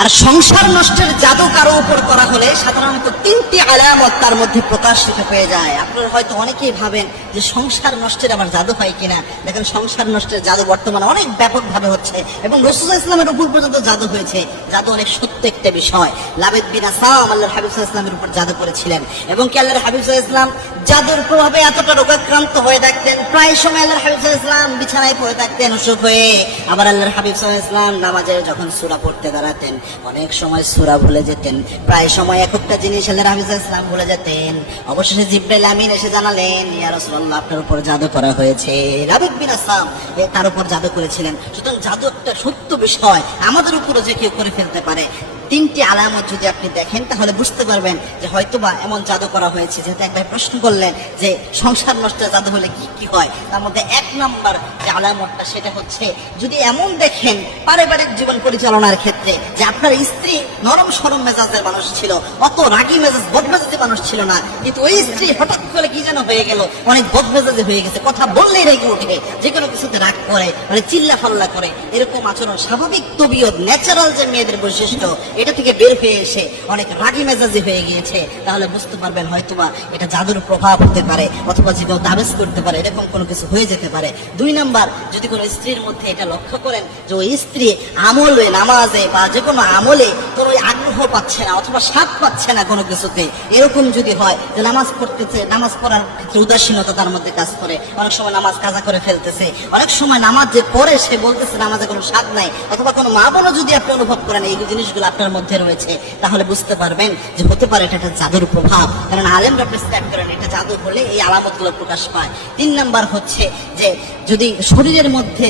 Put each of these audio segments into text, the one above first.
আর সংসার নষ্টের জাদু কারও উপর করা হলে সাধারণত তিনটি আলামত তার মধ্যে প্রকাশিত হয়ে যায়। আপনারা হয়তো অনেকেই ভাবেন যে সংসার নষ্টের আবার জাদু হয় কিনা। দেখেন সংসার নষ্টের জাদু বর্তমানে অনেক ব্যাপকভাবে হচ্ছে এবং রসুল ইসলামের উপর পর্যন্ত জাদু হয়েছে। জাদু অনেক সত্য একটা বিষয়। লাবেদ বিন আসাম আল্লাহর হাবিব ইসলামের উপর জাদু করেছিলেন এবং কি আল্লাহর হাবিব ইসলাম জাদুর প্রভাবে এতটা রোগাক্রান্ত হয়ে থাকতেন? প্রায় সময় আল্লাহর হাবিব ইসলাম বিছানায় পড়ে থাকতেন অসুখ হয়ে। আবার আল্লাহর হাবিব ইসলাম নামাজে যখন সূরা পড়তে দাঁড়াতেন অনেক সময় সুরা ভুলে যেতেন। প্রায় সময় এক একটা জিনিস এলে হাবিব ইসলাম ভুলে যেতেন। অবশেষে জিব্রাইল আমিন এসে জানালেন, ইয়া আপনার উপর জাদু করা হয়েছে। রাবিক বিন আসলাম তার উপর জাদু করেছিলেন। সুতরাং জাদু একটা সত্য বিষয়। আমাদের উপরও যে কেউ করে ফেলতে পারে। তিনটি আলামত যদি আপনি দেখেন, তাহলে বুঝতে পারবেন যে হয়তোবা এমন জাদু করা হয়েছে যেহেতু একবার প্রশ্ন করলেন যে সংসার নষ্টের জাদু হলে কি কি হয়? তার মধ্যে এক নাম্বার যে আলামতটা, সেটা হচ্ছে যদি এমন দেখেন পারিবারিক জীবন পরিচালনার ক্ষেত্রে যে আপনার স্ত্রী নরম সরম মেজাজের মানুষ ছিল, অত রাগী মেজাজ, বদমেজাজি মানুষ ছিল না, কিন্তু ওই স্ত্রী হঠাৎ করে কি যেন হয়ে গেল, অনেক বদমেজাজি হয়ে গেছে, কথা বললেই রেগে ওঠে, যে কোনো কিছুতে রাগ করে মানে চিল্লা ফাল্লা করে, এরকম আচরণ স্বাভাবিক তবিয়ত ন্যাচারাল যে মেয়েদের বৈশিষ্ট্য এটা থেকে বের হয়ে এসে অনেক রাগি মেজাজি হয়ে গিয়েছে, তাহলে বুঝতে পারবেন হয়তোবা এটা জাদুর প্রভাব হতে পারে, অথবা যে কেউ দাবেজ করতে পারে, এরকম কোনো কিছু হয়ে যেতে পারে। দুই নাম্বার, যদি কোনো স্ত্রীর মধ্যে এটা লক্ষ্য করেন যে ওই স্ত্রী আমলে, নামাজে বা যে কোনো আমলে তোর ওই আগ্রহ পাচ্ছে না অথবা স্বাদ পাচ্ছে না কোনো কিছুতে। এরকম যদি হয়, যে নামাজ পড়তেছে, নামাজ পড়ার ক্ষেত্রে উদাসীনতা তার মধ্যে কাজ করে। অনেক সময় নামাজ কাজা করে ফেলতেছে। অনেক সময় নামাজ যে পড়ে, সে বলতেছে নামাজে কোনো স্বাদ নাই। অথবা কোনো মা বোনও যদি আপনি অনুভব করেন এই জিনিসগুলো আপনার মধ্যে রয়েছে, তাহলে বুঝতে পারবেন যে হতে পারে এটা একটা জাদুর প্রভাব। কারণ আলেমরা প্রেসক্রাইব করেন, এটা জাদু হলে এই আলামতগুলো প্রকাশ পায়। তিন নাম্বার হচ্ছে যে যদি শরীরের মধ্যে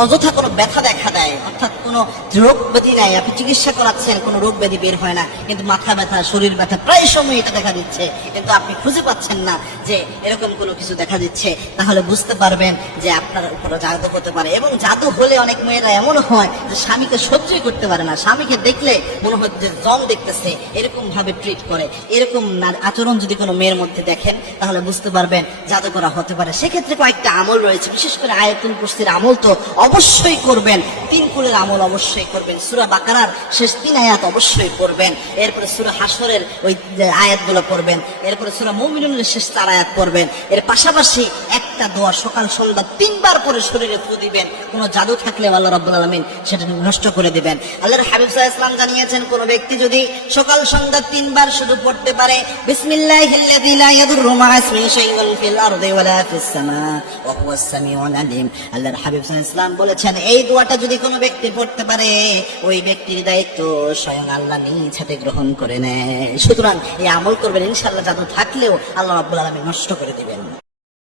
অযথা কোনো ব্যথা দেখা দেয়, অর্থাৎ কোনো রোগ ব্যাধি নাই, আপনি চিকিৎসা করাচ্ছেন, কোনো রোগ ব্যাধি বের হয় না, কিন্তু মাথা ব্যথা, শরীর ব্যথা, প্রায় সময় এটা দেখা দিচ্ছে। কিন্তু আপনি খুঁজে পাচ্ছেন না যে এরকম কোনো কিছু দেখা দিচ্ছে, তাহলে বুঝতে পারবেন যে আপনার উপরে জাদু হতে পারে। এবং জাদু হলে অনেক মেয়েরা এমন হয় যে স্বামীকে সহ্যই করতে পারে না। স্বামীকে দেখলে মনে যে জম দেখতেছে এরকম ভাবে ট্রিট করে। এরকম আচরণ যদি কোনো মেয়ের মধ্যে দেখেন, তাহলে বুঝতে পারবেন জাদু করা হতে পারে। সেক্ষেত্রে কয়েকটা আমল রয়েছে, বিশেষ করে আয়াতুল কুস্তির আমল তো অবশ্যই করবেন। তিন কুলের আমল অবশ্যই করবেন। সুরা বাকারার শেষ তিন আয়াত অবশ্যই করবেন এরপরে সুরা হাসরের ওই আয়াতগুলো পড়বেন। এরপরে সুরা মুমিনুনের শেষ চার আয়াত পড়বেন। এর পাশাপাশি একটা দোয়া সকাল সন্ধ্যা তিনবার করে শরীরে ফু দিবেন। কোনো জাদু থাকলে আল্লাহ রাব্বুল আলামিন সেটা নষ্ট করে দিবেন। আল্লাহর হাবিব সাল্লাল্লাহু ইসলাম জানিয়েছেন, কোন ব্যক্তি যদি সকাল সন্ধ্যা তিনবার শুধু পড়তে পারে আলিম। আল্লাহর হাবিব ইসলাম বলেছেন, এই দোয়াটা যদি কোনো ব্যক্তি পড়তে পারে, ওই ব্যক্তির দায়িত্ব স্বয়ং আল্লাহ নিজ হাতে গ্রহণ করে নেয়। সুতরাং এই আমল করবেন ইনশাল্লাহ জাদু থাকলেও আল্লাহ আব্বুল আলমী নষ্ট করে দিবেন।